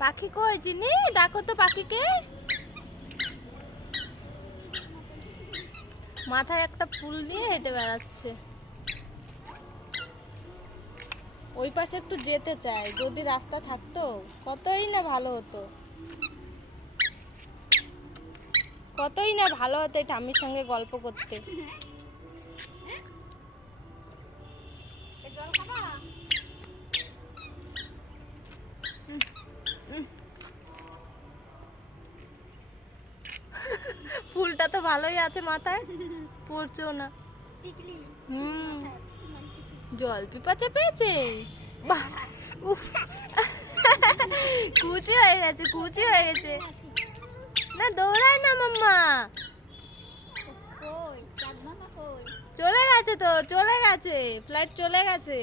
পাখি কই চিনি? ডাকো তো পাখিকে। মাথায় একটা ফুল নিয়ে হেঁটে বেড়াচ্ছে। ওই পাশে একটু যেতে চাই, যদি রাস্তা থাকতো কতই না ভালো হতো, কতই না ভালো হতো এই ঠাম্মির সঙ্গে গল্প করতে। ফুলটা তো ভালোই আছে মাথায়, পড়ছেও না। জল পিপাচা পেয়েছে। বাহ, উফ, কুচি হয়ে গেছে, কুচি হয়ে গেছে। না দৌড়ায় না মাম্মা, চলে গেছে তো, চলে গেছে, ফ্লাইট চলে গেছে।